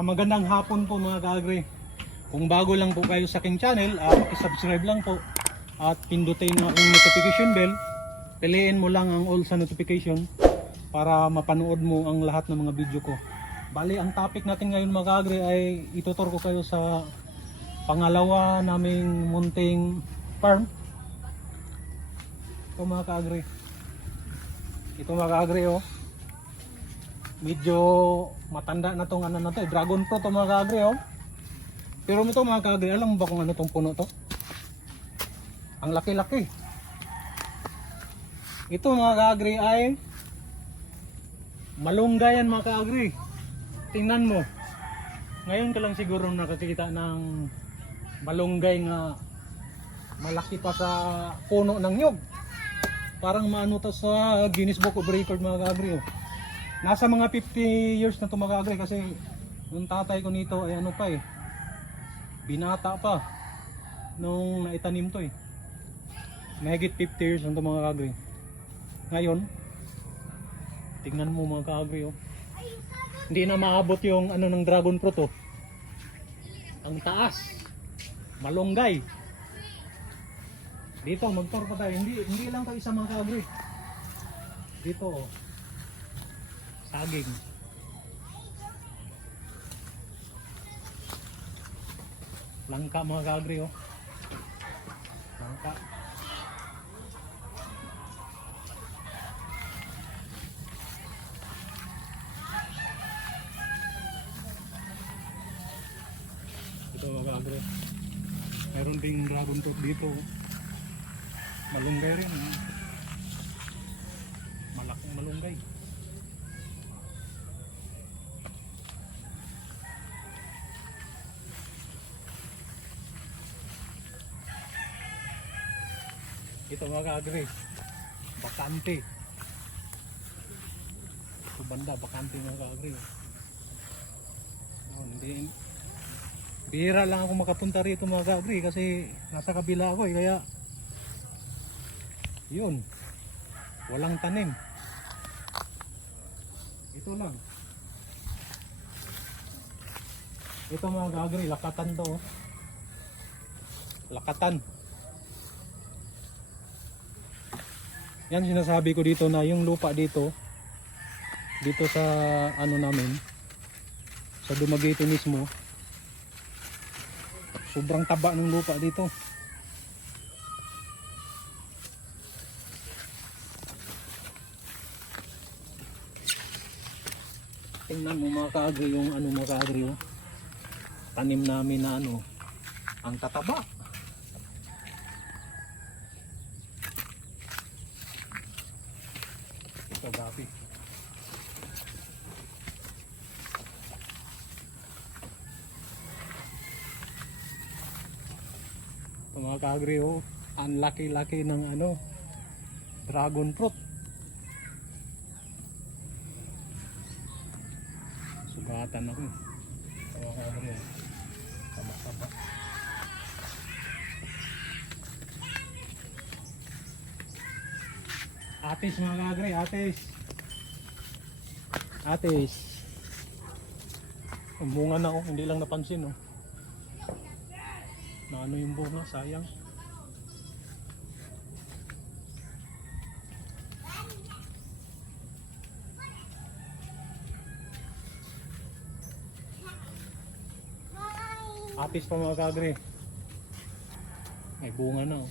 Magandang hapon po mga kaagri. Kung bago lang po kayo sa aking channel, i-subscribe lang po at pindutin ang notification bell. Piliin mo lang ang all sa notification para mapanood mo ang lahat ng mga video ko. Bali, ang topic natin ngayon mga kaagri ay itutur ko kayo sa pangalawa naming munting farm. Ito mga kaagri. Ito mga kaagri oh. Medyo matanda na tong ano na to, dragon fruit to mga kaagri oh. Pero ito mga kaagri, alam mo ba kung ano tong puno to? Ang laki-laki. Ito mga kaagri ay malunggay yan mga kaagri. Tingnan mo. Ngayon ka lang siguro nakakita ng malunggay nga malaki pa sa puno ng nyug. Parang maano to sa Guinness Book of Record mga kaagri oh. Nasa mga 50 years na ito mga kaagri kasi yung tatay ko nito ay ano pa eh, binata pa nung naitanim to eh. Mahigit 50 years na ito mga kaagri. Ngayon, tingnan mo mga kaagri oh. Hindi na maabot yung ano ng dragon fruit oh. Ang taas, malunggay. Dito, mag-tour pa tayo. Hindi lang ito isa mga kaagri. Dito oh. Saging. Langka mga kaagri oh. Langka. Ito mga kaagri. Meron ding dragon fruit dito. Malunggay rin. Malaking malunggay. Ito mga kaagri, bakante. Ito banda, bakante mga kaagri. Oh, hindi, bihira lang ako makapunta rito mga kaagri kasi nasa kabila ako eh, kaya yun, walang tanim. Ito lang. Ito mga kaagri, lakatan to oh. Lakatan. Yan sinasabi ko dito na yung lupa dito sa ano namin sa Dumaguete mismo, sobrang taba ng lupa dito. Tingnan mo mga kaagri yung ano mga kaagri oh. Tanim namin na ano, ang tataba. Gabi. Ito mga kaagri oh, ang laki-laki ng ano, dragon fruit. Sugatan ako. Ito mga kaagri oh, taba-taba. Atis mga kaagri, atis. Atis. Ang bunga na oh, hindi lang napansin oh. Na ano yung bunga, sayang. Atis pa mga kaagri. May bunga na oh.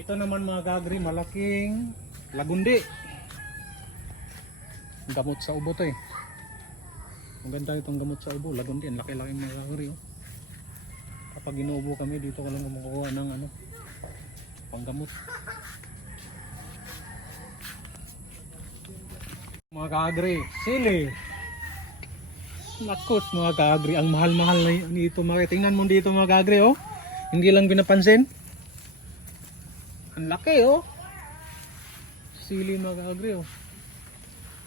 Ito naman mga kaagri, malaking lagundi. Gamot sa ubo to eh. Maganda itong gamot sa ubo, lagundi. Ang laki-laki mga kaagri oh. Kapag inuubo kami, dito ka lang kumukuha ng ano, panggamot. Mga kaagri, sili. Nakos mga kaagri, ang mahal-mahal na nito. Tingnan mo dito mga kaagri oh. Hindi lang pinapansin. Ang laki oh. Sili mga kaagri oh.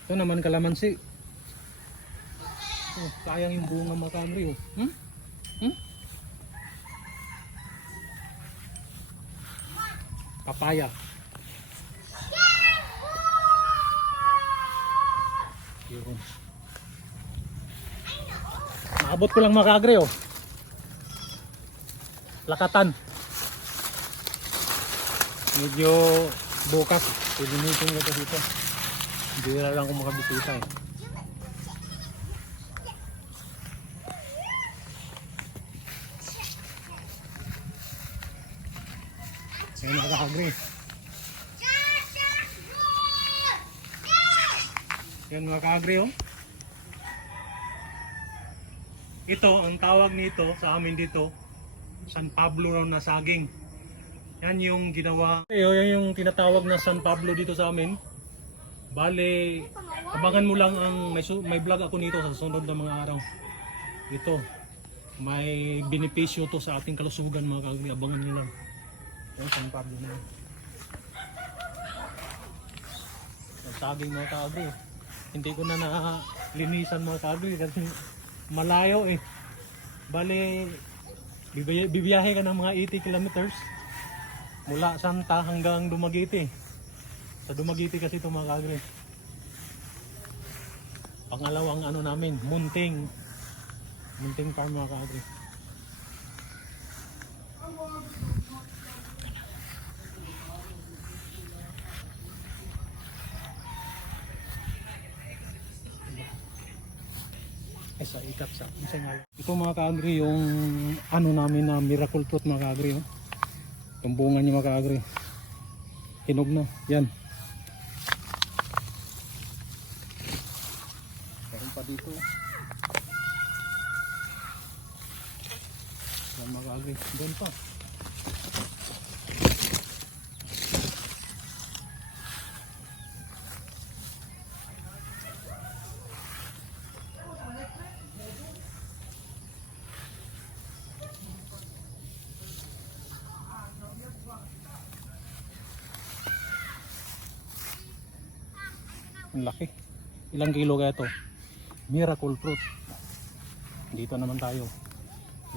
Ito naman kalamansi. Oh, sayang yung bunga mga kaagri oh. Papaya. Yun. Maabot ko lang mga kaagri oh. Lakatan. Medyo bukas. Pwede-meeting ko dito. Hindi na lang kung makabisita eh. Ayan mga kaagri. Yan mga kaagri oh. Ito, ang tawag nito sa amin dito, San Pablo na saging. Yan yung ginawa. Yan yung tinatawag na San Pablo dito sa amin. Bale, abangan mo lang ang may vlog ako nito sa susunod na mga araw. Ito, may benepisyo to sa ating kalusugan mga kaagri. Abangan nyo lang. Yan, San Pablo na yan. Ang saging mga kaagri. Hindi ko na nalinisan mga kaagri kasi malayo eh. Bale, bibiyahe ka ng mga 80 kilometers mula Santa hanggang Dumaguete. Sa Dumaguete kasi ito mga kaagri. Pangalawang ano namin, Munting Farm mga kaagri. Sa ikat sa ito mga kaagri yung ano namin na miracle fruit mga kaagri oh. Yung bunga niya mga kaagri hinog na yan. Meron pa dito yan mga kaagri doon pa. Ang laki. Ilang kilo kaya ito? Miracle fruit. Dito naman tayo.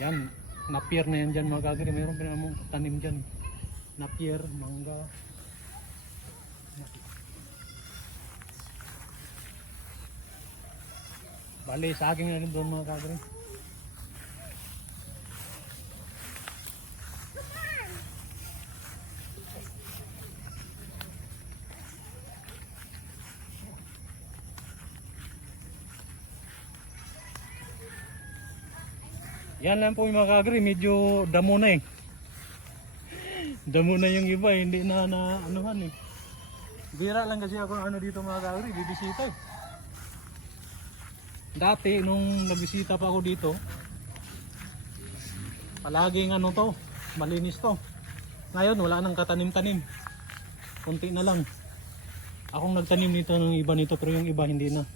Yan. Napier na yan dyan mga kaagri. Mayroon pa namang tanim dyan. Napier, mangga. Bale, saging na rin doon mga kaagri. Yan lang po yung mga kaagri, medyo damo na eh. Damo na yung iba, hindi na anuhan eh. Bira lang kasi ako ano dito mga kaagri, bibisita eh. Dati nung nagbisita pa ako dito, palaging ano to, malinis to. Ngayon wala nang katanim-tanim. Kunti na lang. Akong nagtanim nito ng iba nito pero yung iba hindi na.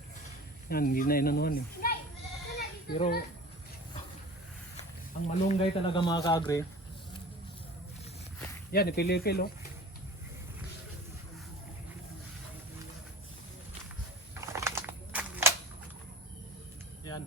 Yan, hindi na inanuhan eh. Pero ang malunggay talaga mga kaagri. Yan, ipil-ipil oh. Yan.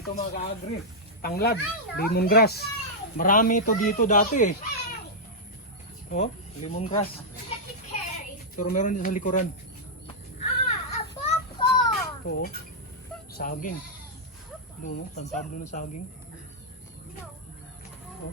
Ito mga kaagri, tanglad, lemongrass. Marami ito dito dati eh. Oh, lemongrass. Pero meron din sa likuran. Ito oh, saging. Doon, San Pablo na saging. Oh.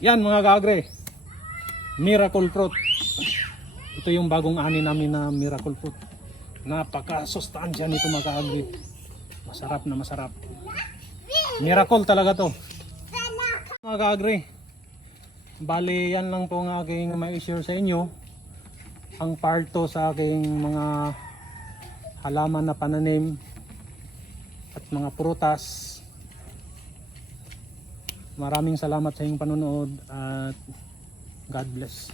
Yan mga kaagri, miracle fruit. Ito yung bagong ani namin na miracle fruit. Napaka-sustansya nito mga kaagri. Masarap na masarap. Miracle talaga to. Mga kaagri, bali yan lang po ang aking may share sa inyo. Ang parto sa aking mga halaman na pananim at mga prutas. Maraming salamat sa inyong panonood at God bless.